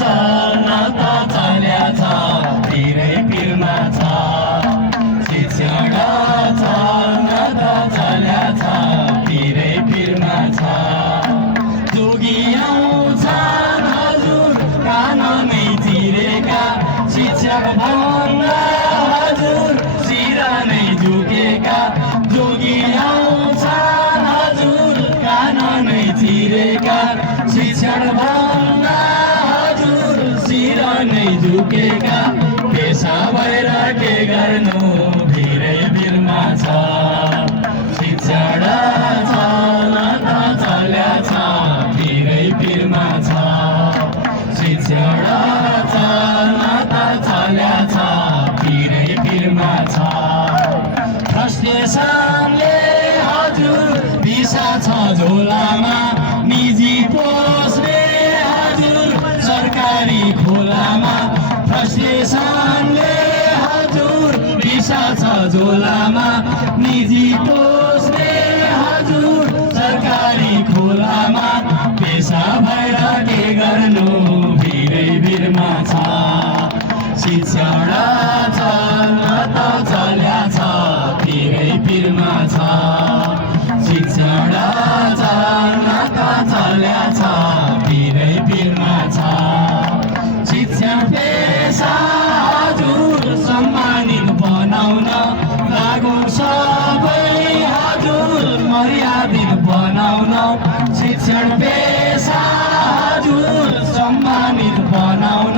छ नाता चल्या छ धेरै पिरमा छ शिक्षण छ नाता चल्या छ धेरै पिरमा छ जोगी आउँछन् हजुर काननै चिरेका शिक्षक भन्दा हजुर शिर नै झुकेका जोगी आउँछन् हजुर काननै चिरेका शिक्षक भन्दा हजुर शिर नै झुकेका पेसा भएर के गर्नु धेरै भिरमा छ शिक्षण छ नाता चल्या छ धेरै भिरमा छ शिक्षण छ नाता चल्या छ धेरै भिरमा छ फ्रस्ट्रेसनले हजुर भिसा छ झोलामा निजी पोस्टले हजुर सरकारी खोलामा फ्रस्ट्रेसनले हजुर भिसा छ झोलामा निजी पोस्टले हजुर सरकारी खोलामा पेसा भएर के गर्नु भिरै भिरमा छ शिक्षण छ नाता चल्या छ धेरै भिरमा छ शिक्षण छ नाता चल्या छ धेरै भिरमा छ शिक्षण पेसा हजुर सम्मानित बनाउन लागौँ सबै हजुर मर्यादित बनाउन शिक्षण पेसा हजुर सम्मानित बनाउन